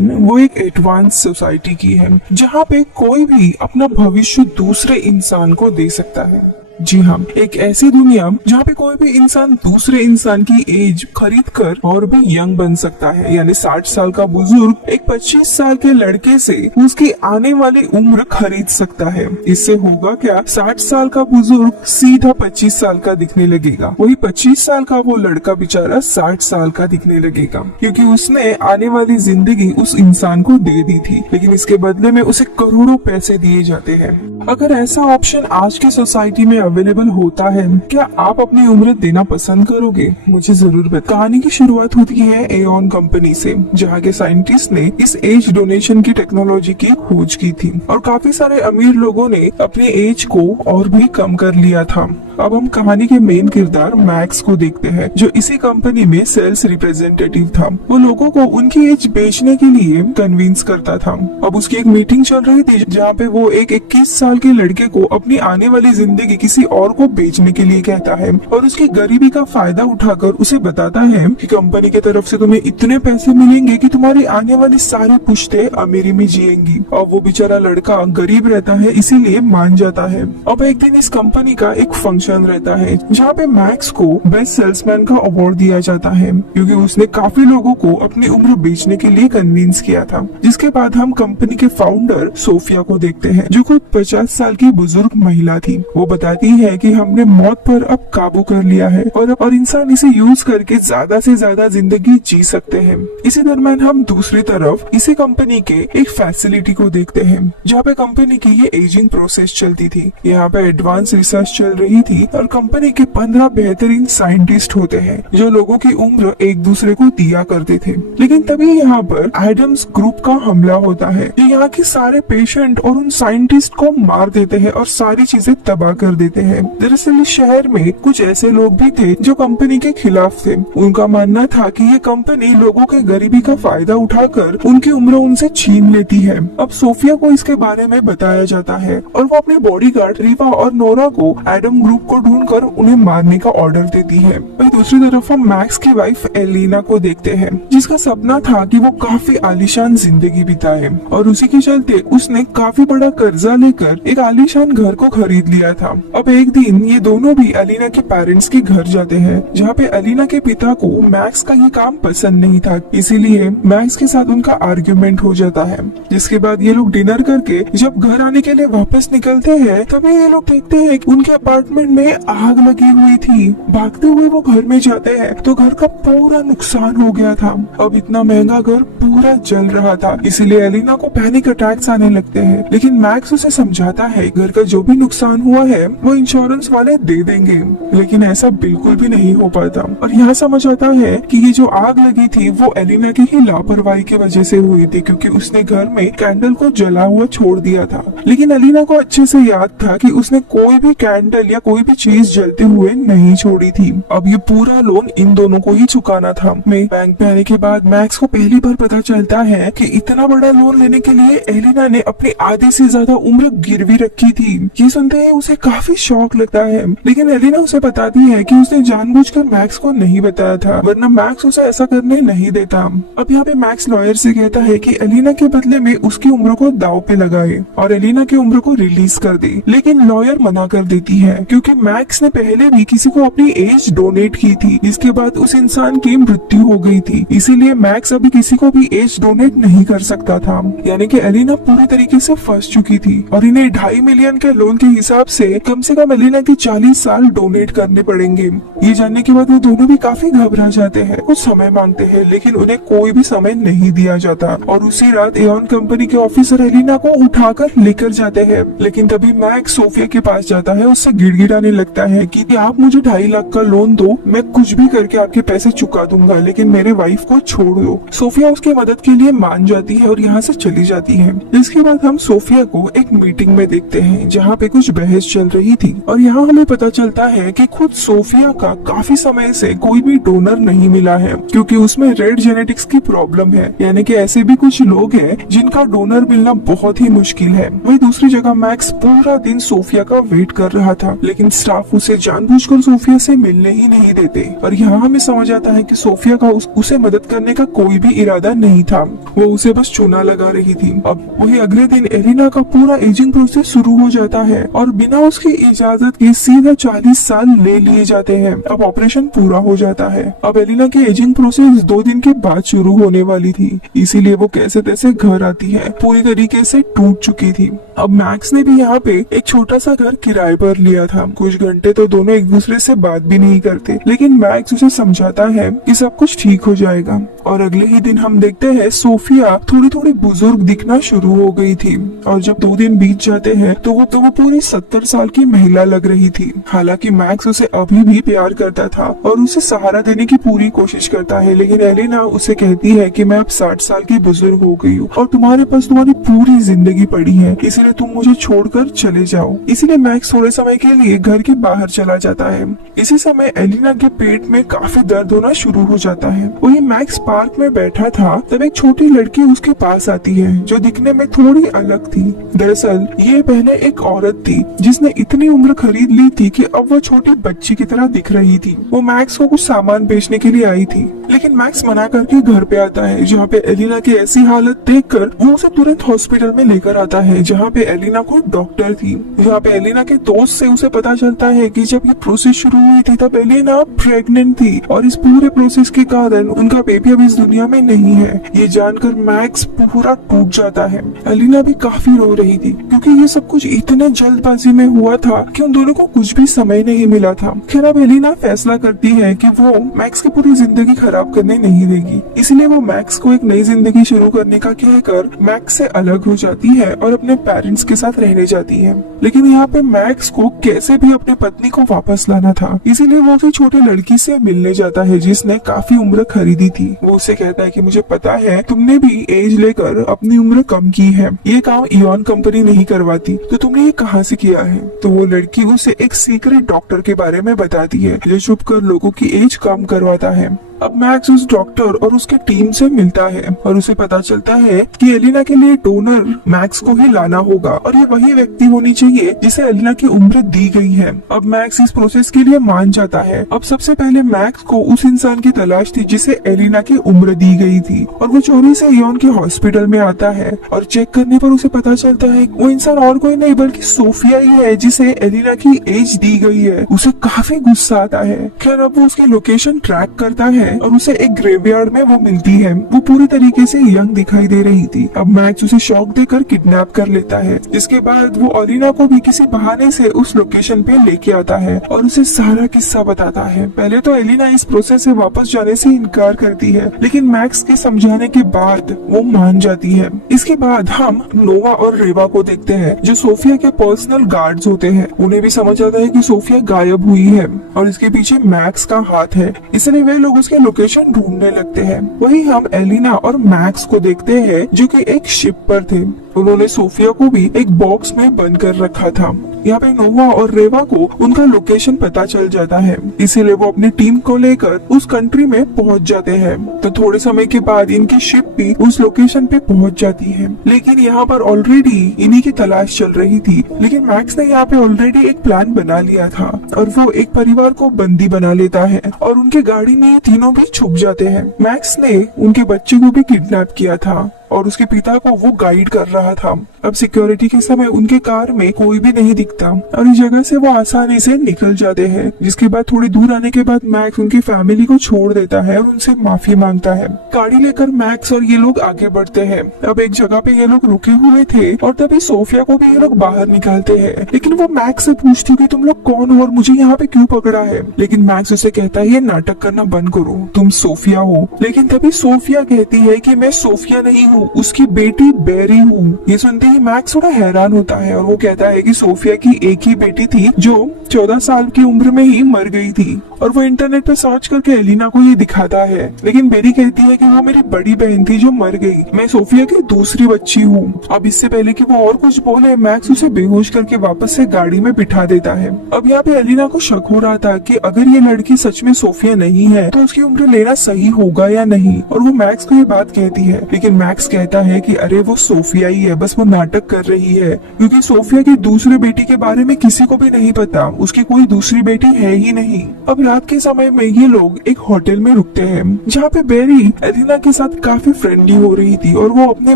वो एक advance society की है जहाँ पे कोई भी अपना भविष्य दूसरे इंसान को दे सकता है। जी हाँ, एक ऐसी दुनिया जहाँ पे कोई भी इंसान दूसरे इंसान की एज खरीद कर और भी यंग बन सकता है। यानी 60 साल का बुजुर्ग एक 25 साल के लड़के से उसकी आने वाली उम्र खरीद सकता है। इससे होगा क्या, 60 साल का बुजुर्ग सीधा 25 साल का दिखने लगेगा, वही 25 साल का वो लड़का बेचारा 60 साल का दिखने लगेगा, क्योंकि उसने आने वाली जिंदगी उस इंसान को दे दी थी, लेकिन इसके बदले में उसे करोड़ों पैसे दिए जाते हैं। अगर ऐसा ऑप्शन आज की सोसाइटी में अवेलेबल होता है, क्या आप अपनी उम्र देना पसंद करोगे? मुझे जरूर बताएं। कहानी की शुरुआत होती है एऑन कंपनी से, जहाँ के साइंटिस्ट ने इस एज डोनेशन की टेक्नोलॉजी की खोज की थी और काफी सारे अमीर लोगों ने अपनी एज को और भी कम कर लिया था। अब हम कहानी के मेन किरदार मैक्स को देखते हैं, जो इसी कंपनी में सेल्स रिप्रेजेंटेटिव था। वो लोगों को उनकी एज बेचने के लिए कन्विंस करता था। अब उसकी एक मीटिंग चल रही थी जहाँ पे वो एक 21 साल के लड़के को अपनी आने वाली जिंदगी किसी और को बेचने के लिए कहता है और उसकी गरीबी का फायदा उठाकर उसे बताता है कि कंपनी की तरफ से तुम्हें इतने पैसे मिलेंगे कि तुम्हारी आने वाली सारी पुश्तें अमीरी में जिएंगी। और वो बेचारा लड़का गरीब रहता है, इसीलिए मान जाता है। अब एक दिन इस कंपनी का एक फंक्शन रहता है जहाँ पे मैक्स को बेस्ट सेल्समैन का अवार्ड दिया जाता है, क्योंकि उसने काफी लोगों को अपनी उम्र बेचने के लिए कन्विंस किया था। जिसके बाद हम कंपनी के फाउंडर सोफिया को देखते हैं, जो खुद 50 साल की बुजुर्ग महिला थी। वो बताती है कि हमने मौत पर अब काबू कर लिया है और इंसान इसे यूज करके ज्यादा से ज्यादा जिंदगी जी सकते हैं। इसी दरम्यान हम दूसरी तरफ इसी कंपनी के एक फैसिलिटी को देखते हैं, जहाँ पे कंपनी की ये एजिंग प्रोसेस चलती थी। यहाँ पे एडवांस रिसर्च चल रही थी और कंपनी के 15 बेहतरीन साइंटिस्ट होते हैं जो लोगों की उम्र एक दूसरे को दिया करते थे। लेकिन तभी यहाँ पर एडम्स ग्रुप का हमला होता है, जो यहाँ के सारे पेशेंट और उन साइंटिस्ट को मार देते हैं और सारी चीजें तबाह कर देते हैं। दरअसल इस शहर में कुछ ऐसे लोग भी थे जो कंपनी के खिलाफ थे। उनका मानना था कि ये कंपनी लोगों के गरीबी का फायदा उठाकर उनकी उम्र उनसे छीन लेती है। अब सोफिया को इसके बारे में बताया जाता है और वो अपने बॉडीगार्ड रिवा और नोरा को एडम ग्रुप को ढूंढकर उन्हें मारने का ऑर्डर देती है। वहीं दूसरी तरफ हम मैक्स की वाइफ एलिना को देखते हैं, जिसका सपना था कि वो काफी आलीशान जिंदगी बिताए और उसी के चलते उसने काफी बड़ा कर्जा लेकर एक आलीशान घर को खरीद लिया था। अब एक दिन ये दोनों भी एलिना के पेरेंट्स के घर जाते हैं, जहाँ पे एलिना के पिता को मैक्स का ये काम पसंद नहीं था, इसीलिए मैक्स के साथ उनका आर्ग्यूमेंट हो जाता है। जिसके बाद ये लोग डिनर करके जब घर आने के लिए वापस निकलते हैं, तभी ये लोग देखते हैं कि उनके अपार्टमेंट में आग लगी हुई थी। भागते हुए वो घर में जाते हैं तो घर का पूरा नुकसान हो गया था। अब इतना महंगा घर पूरा जल रहा था, इसीलिए एलिना को पैनिक अटैक्स आने लगते हैं। लेकिन मैक्स उसे समझाता है घर का जो भी नुकसान हुआ है वो इंश्योरेंस वाले दे देंगे, लेकिन ऐसा बिल्कुल भी नहीं हो पाता। और यहाँ समझ आता है कि ये जो आग लगी थी वो एलिना की ही लापरवाही की वजह से हुई थी, क्योंकि उसने घर में कैंडल को जला हुआ छोड़ दिया था। लेकिन एलिना को अच्छे से याद था कि उसने कोई भी कैंडल या कोई भी चीज जलते हुए नहीं छोड़ी थी। अब ये पूरा लोन इन दोनों को ही चुकाना था। बैंक में आने के बाद मैक्स को पहली बार पता चलता है कि इतना बड़ा लोन लेने के लिए एलिना ने अपनी आधे से ज्यादा उम्र गिरवी रखी थी। ये सुनते ही उसे काफी शौक लगता है, लेकिन एलिना उसे बताती है कि उसने जानबूझकर मैक्स को नहीं बताया था, वरना मैक्स उसे ऐसा करने नहीं देता। अब यहाँ पे मैक्स लॉयर से कहता है कि एलिना के बदले में उसकी उम्र को दाव पे लगाए और एलिना की उम्र को रिलीज कर दे। लेकिन लॉयर मना कर देती है, क्योंकि मैक्स ने पहले भी किसी को अपनी एज डोनेट की थी, इसके बाद उस इंसान की मृत्यु हो गई थी, इसीलिए मैक्स अभी किसी को भी एज डोनेट नहीं कर सकता था। यानी कि एलिना पूरी तरीके से फंस चुकी थी और इन्हें 2.5 मिलियन के लोन के हिसाब से कम एलिना के 40 साल डोनेट करने पड़ेंगे। ये जानने के बाद वो दोनों भी काफी घबरा जाते हैं, कुछ समय मांगते हैं, लेकिन उन्हें कोई भी समय नहीं दिया जाता और उसी रात एऑन कंपनी के ऑफिसर एलिना को उठाकर लेकर जाते हैं। लेकिन तभी मैक्स सोफिया के पास जाता है, उससे गिड़गिड़ाने लगता है कि आप मुझे 2.5 लाख का लोन दो, मैं कुछ भी करके आपके पैसे चुका दूंगा, लेकिन मेरे वाइफ को छोड़ दो। सोफिया उसकी मदद के लिए मान जाती है और यहाँ से चली जाती है। इसके बाद हम सोफिया को एक मीटिंग में देखते हैं, जहाँ पे कुछ बहस चल रही थी और यहाँ हमें पता चलता है कि खुद सोफिया का काफी समय से कोई भी डोनर नहीं मिला है, क्योंकि उसमें रेड जेनेटिक्स की प्रॉब्लम है। यानी कि ऐसे भी कुछ लोग हैं जिनका डोनर मिलना बहुत ही मुश्किल है। वही दूसरी जगह मैक्स पूरा दिन सोफिया का वेट कर रहा था, लेकिन लेकिन स्टाफ उसे जानबूझकर सोफिया से मिलने ही नहीं देते। और यहाँ हमें समझ आता है कि सोफिया का उसे मदद करने का कोई भी इरादा नहीं था, वो उसे बस चूना लगा रही थी। अब वही अगले दिन एलिना का पूरा एजिंग प्रोसेस शुरू हो जाता है और बिना उसकी इजाजत के सीधा 40 साल ले लिए जाते हैं। अब ऑपरेशन पूरा हो जाता है। अब एलिना की एजिंग प्रोसेस 2 दिन के बाद शुरू होने वाली थी, इसीलिए वो कैसे तैसे घर आती है, पूरी तरीके से टूट चुकी थी। अब मैक्स ने भी यहाँ पे एक छोटा सा घर किराए पर लिया था। कुछ घंटे तो दोनों एक दूसरे से बात भी नहीं करते, लेकिन मैक्स उसे समझाता है कि सब कुछ ठीक हो जाएगा। और अगले ही दिन हम देखते हैं सोफिया थोड़ी थोड़ी बुजुर्ग दिखना शुरू हो गई थी। और जब 2 दिन बीत जाते हैं तो वो पूरी 70 साल की महिला लग रही थी। हालांकि मैक्स उसे अभी भी प्यार करता था और उसे सहारा देने की पूरी कोशिश करता है, लेकिन एलिना उसे कहती है कि मैं अब 60 साल की बुजुर्ग हो गई हूँ और तुम्हारे पास तुम्हारी पूरी जिंदगी पड़ी है, इसलिए तुम मुझे छोड़कर चले जाओ। इसीलिए मैक्स थोड़े समय के लिए घर के बाहर चला जाता है। इसी समय एलिना के पेट में काफी दर्द होना शुरू हो जाता है। वही मैक्स पार्क में बैठा था तब एक छोटी लड़की उसके पास आती है जो दिखने में थोड़ी अलग थी। दरअसल ये पहले एक औरत थी जिसने इतनी उम्र खरीद ली थी कि अब वो छोटी बच्ची की तरह दिख रही थी। वो मैक्स को कुछ सामान बेचने के लिए आई थी, लेकिन मैक्स मना करके घर पे आता है, जहाँ पे एलिना की ऐसी हालत देखकर वो उसे तुरंत हॉस्पिटल में लेकर आता है, जहाँ पे एलिना को डॉक्टर थी। यहाँ पे एलिना के दोस्त से उसे पता चलता है कि जब ये प्रोसेस शुरू हुई थी तब एलिना प्रेग्नेंट थी और इस पूरे प्रोसेस के कारण उनका बेबी अब इस दुनिया में नहीं है। ये जानकर मैक्स पूरा टूट जाता है। एलिना भी काफी रो रही थी क्योंकि ये सब कुछ इतने जल्दबाजी में हुआ था कि उन दोनों को कुछ भी समय नहीं मिला था। खैर अब एलिना फैसला करती है कि वो मैक्स की पूरी जिंदगी खराब करने नहीं देगी, इसलिए वो मैक्स को एक नई जिंदगी शुरू करने का कहकर मैक्स से अलग हो जाती है और अपने पेरेंट्स के साथ रहने जाती है। लेकिन यहाँ पे मैक्स को कैसे भी अपनी पत्नी को वापस लाना था, इसीलिए वो उसी छोटी लड़की से मिलने जाता है जिसने काफी उम्र खरीदी थी। वो उसे कहता है कि मुझे पता है तुमने भी एज लेकर अपनी उम्र कम की है, ये काम इयॉन कंपनी नहीं करवाती, तो तुमने ये कहाँ से किया है। तो वो लड़की उसे एक सीक्रेट डॉक्टर के बारे में बताती है जो छुप कर लोगों की एज कम करवाता है। अब मैक्स उस डॉक्टर और उसके टीम से मिलता है और उसे पता चलता है कि एलिना के लिए डोनर मैक्स को ही लाना होगा और ये वही व्यक्ति होनी चाहिए जिसे एलिना की उम्र दी गई है। अब मैक्स इस प्रोसेस के लिए मान जाता है। अब सबसे पहले मैक्स को उस इंसान की तलाश थी जिसे एलिना की उम्र दी गई थी और वो चोरी से इयॉन के हॉस्पिटल में आता है और चेक करने पर उसे पता चलता है वो इंसान और कोई नहीं बल्कि सोफिया ही है जिसे एलिना की एज दी गई है। उसे काफी गुस्सा आता है। खैर अब वो उसकी लोकेशन ट्रैक करता है और उसे एक ग्रेवयार्ड में वो मिलती है। वो पूरी तरीके से यंग दिखाई दे रही थी। अब मैक्स उसे शॉक देकर किडनैप कर लेता है। इसके बाद वो एलिना को भी किसी बहाने से उस लोकेशन पे लेके आता है और उसे सारा किस्सा बताता है। पहले तो एलिना इस प्रोसेस से वापस जाने से इनकार करती है, लेकिन मैक्स के समझाने के बाद वो मान जाती है। इसके बाद हम नोवा और रेवा को देखते हैं जो सोफिया के पर्सनल गार्ड्स होते हैं। उन्हें भी समझ आता है कि सोफिया गायब हुई है और इसके पीछे मैक्स का हाथ है, इसलिए वे लोग उसके लोकेशन ढूंढने लगते हैं। वही हम एलिना और मैक्स को देखते हैं जो कि एक शिप पर थे। उन्होंने सोफिया को भी एक बॉक्स में बंद कर रखा था। यहाँ पे नोवा और रेवा को उनका लोकेशन पता चल जाता है, इसीलिए वो अपनी टीम को लेकर उस कंट्री में पहुँच जाते हैं। तो थोड़े समय के बाद इनकी शिप भी उस लोकेशन पे पहुँच जाती है, लेकिन यहाँ पर ऑलरेडी इन्हीं की तलाश चल रही थी। लेकिन मैक्स ने यहाँ पे ऑलरेडी एक प्लान बना लिया था और वो एक परिवार को बंदी बना लेता है और उनके गाड़ी में ये तीनों भी छुप जाते हैं। मैक्स ने उनके बच्चे को भी किडनैप किया था और उसके पिता को वो गाइड कर रहा था। अब सिक्योरिटी के समय उनके कार में कोई भी नहीं दिखता और इस जगह से वो आसानी से निकल जाते हैं। जिसके बाद थोड़ी दूर आने के बाद मैक्स उनकी फैमिली को छोड़ देता है और उनसे माफी मांगता है। गाड़ी लेकर मैक्स और ये लोग आगे बढ़ते हैं। अब एक जगह पे ये लोग रुके हुए थे और तभी सोफिया को भी ये लोग बाहर निकालते हैं, लेकिन वो मैक्स से पूछती है कि तुम लोग कौन हो और मुझे यहाँ पे क्यों पकड़ा है। लेकिन मैक्स उसे कहता है ये नाटक करना बंद करो, तुम सोफिया हो। लेकिन तभी सोफिया कहती है कि मैं सोफिया नहीं हूँ, उसकी बेटी बेरी हूँ। ये सुनते ही मैक्स थोड़ा हैरान होता है और वो कहता है कि सोफिया की एक ही बेटी थी जो 14 साल की उम्र में ही मर गई थी और वो इंटरनेट पे सर्च करके एलिना को ये दिखाता है। लेकिन बेरी कहती है कि वो मेरी बड़ी बहन थी जो मर गई, मैं सोफिया की दूसरी बच्ची हूँ। अब इससे पहले कि वो और कुछ बोले मैक्स उसे बेहोश करके वापस से गाड़ी में बिठा देता है। अब यहाँ पे एलिना को शक हो रहा था कि अगर ये लड़की सच में सोफिया नहीं है तो उसकी उम्र लेना सही होगा या नहीं, और वो मैक्स को ये बात कहती है। लेकिन मैक्स मैक्स कहता है कि अरे वो सोफिया ही है, बस वो नाटक कर रही है, क्योंकि सोफिया की दूसरे बेटी के बारे में किसी को भी नहीं पता, उसकी कोई दूसरी बेटी है ही नहीं। अब रात के समय में ये लोग एक होटल में रुकते हैं जहाँ पे बेरी एलिना के साथ काफी फ्रेंडली हो रही थी और वो अपने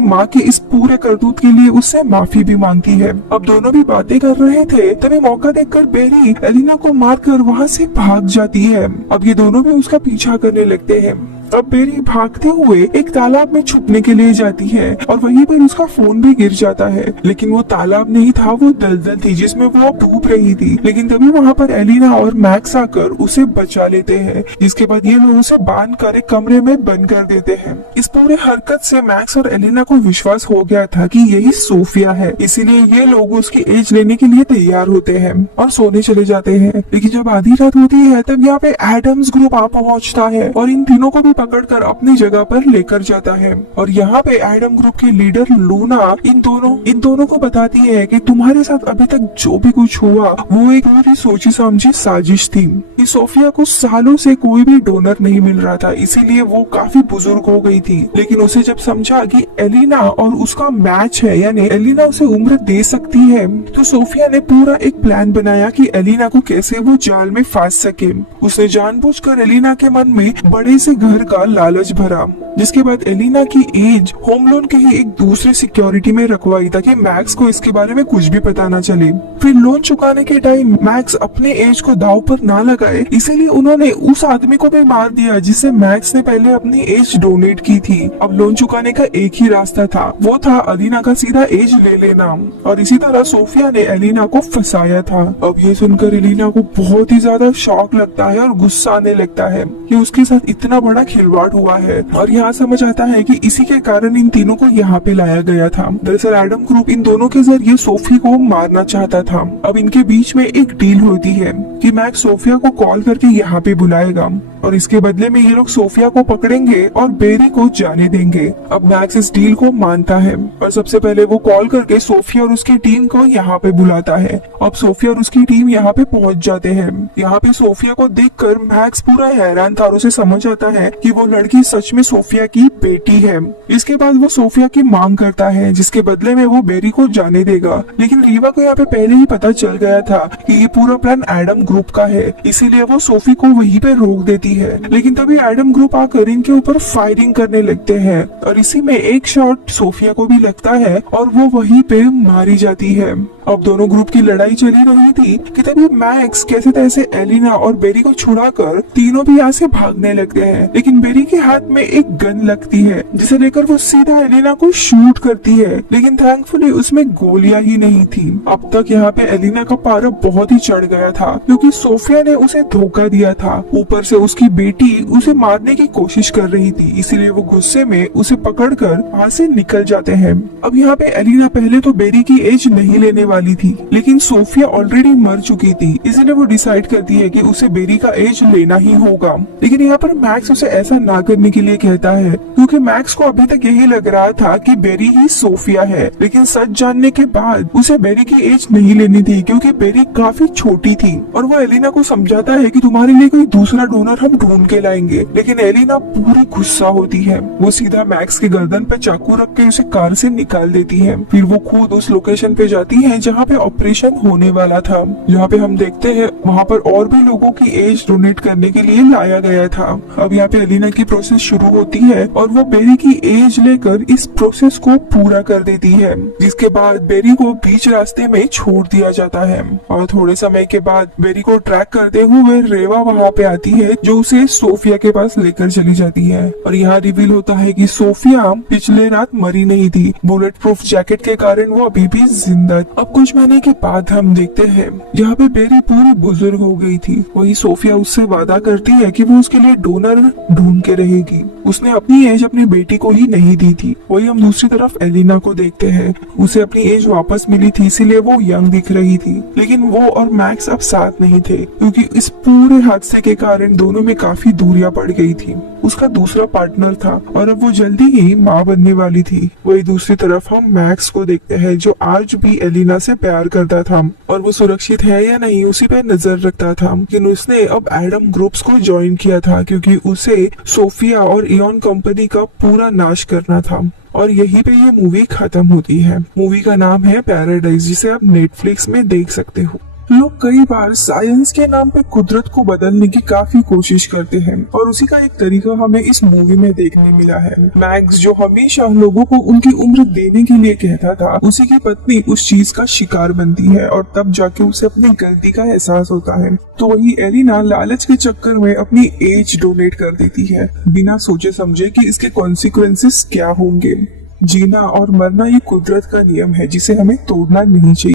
माँ के इस पूरे करतूत के लिए उससे माफी भी मांगती है। अब दोनों भी बातें कर रहे थे तभी मौका देखकर बेरी एलिना को मारकर वहाँ से भाग जाती है। अब ये दोनों भी उसका पीछा करने लगते हैं। अब बेरी भागते हुए एक तालाब में छुपने के लिए जाती है और वहीं पर उसका फोन भी गिर जाता है, लेकिन वो तालाब नहीं था, वो दलदल थी जिसमें वो डूब रही थी। लेकिन तभी वहाँ पर एलिना और मैक्स आकर उसे बचा लेते हैं, जिसके बाद ये लोग उसे बांध कर एक कमरे में बंद कर देते हैं। इस पूरे हरकत से मैक्स और एलिना को विश्वास हो गया था कि यही सोफिया है, इसीलिए ये लोग उसकी एज लेने के लिए तैयार होते हैं और सोने चले जाते हैं। लेकिन जब आधी रात होती है तब यहाँ पे एडम्स ग्रुप आ पहुँचता है और इन तीनों को भी पकड़कर अपनी जगह पर लेकर जाता है। और यहाँ पे एडम ग्रुप की लीडर लूना इन दोनों को बताती है कि तुम्हारे साथ अभी तक जो भी कुछ हुआ वो एक पूरी सोची समझी साजिश थी। इस सोफिया को सालों से कोई भी डोनर नहीं मिल रहा था, इसीलिए वो काफी बुजुर्ग हो गई थी। लेकिन उसे जब समझा कि एलिना और उसका मैच है, यानी एलिना उसे उम्र दे सकती है, तो सोफिया ने पूरा एक प्लान बनाया कि एलिना को कैसे वो जाल में फांस सके। उसने जानबूझकर एलिना के मन में बड़े से घर का लालच भरा, जिसके बाद एलिना की एज होम लोन के ही एक दूसरे सिक्योरिटी में रखवाई ताकि मैक्स को इसके बारे में कुछ भी पता न चले। फिर लोन चुकाने के टाइम मैक्स अपने एज को दाव पर ना लगाए, इसीलिए उन्होंने उस आदमी को भी मार दिया जिसे मैक्स ने पहले अपनी एज डोनेट की थी। अब लोन चुकाने का एक ही रास्ता था, वो था एलिना का सीधा एज ले लेना, और इसी तरह सोफिया ने एलिना को फंसाया था। अब ये सुनकर एलिना को बहुत ही ज्यादा शॉक लगता है और गुस्सा आने लगता है कि उसके साथ इतना बड़ा खिलवाड़ हुआ है, और यहाँ समझ आता है कि इसी के कारण इन तीनों को यहाँ पे लाया गया था। दरअसल एडम ग्रुप इन दोनों के जरिए सोफी को मारना चाहता था। अब इनके बीच में एक डील होती है कि मैक्स सोफिया को कॉल करके यहाँ पे बुलाएगा और इसके बदले में ये लोग सोफिया को पकड़ेंगे और बेरी को जाने देंगे। अब मैक्स इस डील को मानता है और सबसे पहले वो कॉल करके सोफिया और उसकी टीम को यहाँ पे बुलाता है। अब सोफिया और उसकी टीम यहाँ पे पहुँच जाते हैं। यहाँ पे सोफिया को देखकर मैक्स पूरा हैरान था और उसे समझ आता है कि वो लड़की सच में सोफिया की बेटी है। इसके बाद वो सोफिया की मांग करता है जिसके बदले में वो बेरी को जाने देगा। लेकिन रीवा को यहाँ पे पहले ही पता चल गया था कि ये पूरा प्लान एडम ग्रुप का है, इसीलिए वो सोफी को वहीं पे रोक देती है। लेकिन तभी एडम ग्रुप आकर इनके ऊपर फायरिंग करने लगते हैं और इसी में एक शॉट सोफिया को भी लगता है और वो वहीं पे मारी जाती है। अब दोनों ग्रुप की लड़ाई चली रही थी कि तभी मैक्स कैसे तैसे एलिना और बेरी को छुड़ाकर तीनों भी यहाँ से भागने लगते हैं। लेकिन बेरी के हाथ में एक गन लगती है जिसे लेकर वो सीधा एलिना को शूट करती है, लेकिन थैंकफुली उसमें गोलियां ही नहीं थी। अब तक यहाँ पे एलिना का पारा बहुत ही चढ़ गया था क्योंकि सोफिया ने उसे धोखा दिया था, ऊपर से उसकी बेटी उसे मारने की कोशिश कर रही थी, इसीलिए वो गुस्से में उसे पकड़कर वहाँ से निकल जाते हैं। अब यहाँ पे एलिना पहले तो बेरी की एज नहीं लेने वाली थी, लेकिन सोफिया ऑलरेडी मर चुकी थी, इसलिए वो डिसाइड करती है कि उसे बेरी का एज लेना ही होगा। लेकिन यहाँ पर मैक्स उसे ऐसा ना करने के लिए कहता है क्योंकि मैक्स को अभी तक यही लग रहा था कि बेरी ही सोफिया है, लेकिन सच जानने के बाद उसे बेरी की एज नहीं लेनी थी क्योंकि बेरी काफी छोटी थी। और वो एलिना को समझाता है कि तुम्हारे लिए कोई दूसरा डोनर हम ढूंढ के लाएंगे, लेकिन एलिना पूरी गुस्सा होती है। वो सीधा मैक्स के गर्दन पे चाकू रख के उसे कार से निकाल देती है। फिर वो खुद उस लोकेशन पे जाती है जहाँ पे ऑपरेशन होने वाला था। जहाँ पे हम देखते हैं वहाँ पर और भी लोगों की एज डोनेट करने के लिए लाया गया था। अब यहाँ पे एलिना की प्रोसेस शुरू होती है और वो बेरी की एज लेकर इस प्रोसेस को पूरा कर देती है, जिसके बाद बेरी को बीच रास्ते में छोड़ दिया जाता है। और थोड़े समय के बाद बेरी को ट्रैक करते हुए रेवा वहाँ पे आती है जो उसे सोफिया के पास लेकर चली जाती है। और यहाँ रिवील होता है कि सोफिया पिछले रात मरी नहीं थी, बुलेट प्रूफ जैकेट के कारण वो अभी भी जिंदा। अब कुछ महीने के बाद हम देखते हैं जहाँ पे बेरी पूरी बुजुर्ग हो गई थी। वही सोफिया उससे वादा करती है कि वो उसके लिए डोनर ढूंढ के रहेगी। उसने अपनी एज अपनी बेटी को ही नहीं दी थी। वही हम दूसरी तरफ एलिना को देखते हैं, उसे अपनी एज वापस मिली थी इसीलिए वो यंग दिख रही थी। लेकिन वो और मैक्स अब साथ नहीं थे क्योंकि इस पूरे हादसे के कारण दोनों में काफी दूरियां पड़ गई थी। उसका दूसरा पार्टनर था और अब वो जल्दी ही माँ बनने वाली थी। वही दूसरी तरफ हम मैक्स को देखते हैं जो आज भी एलिना से प्यार करता था और वो सुरक्षित है या नहीं उसी पे नजर रखता था। लेकिन उसने अब एडम ग्रुप्स को ज्वाइन किया था क्योंकि उसे सोफिया और इयॉन कंपनी का पूरा नाश करना था। और यहीं पे ये मूवी खत्म होती है। मूवी का नाम है पैराडाइज, जिसे आप नेटफ्लिक्स में देख सकते हो। लोग कई बार साइंस के नाम पे कुदरत को बदलने की काफी कोशिश करते हैं और उसी का एक तरीका हमें इस मूवी में देखने मिला है। मैक्स जो हमेशा लोगों को उनकी उम्र देने के लिए कहता था, उसी की पत्नी उस चीज का शिकार बनती है और तब जाके उसे अपनी गलती का एहसास होता है। तो वही एलिना लालच के चक्कर में अपनी एज डोनेट कर देती है, बिना सोचे समझे कि इसके कॉन्सिक्वेंसेस क्या होंगे। जीना और मरना ये कुदरत का नियम है, जिसे हमें तोड़ना नहीं चाहिए।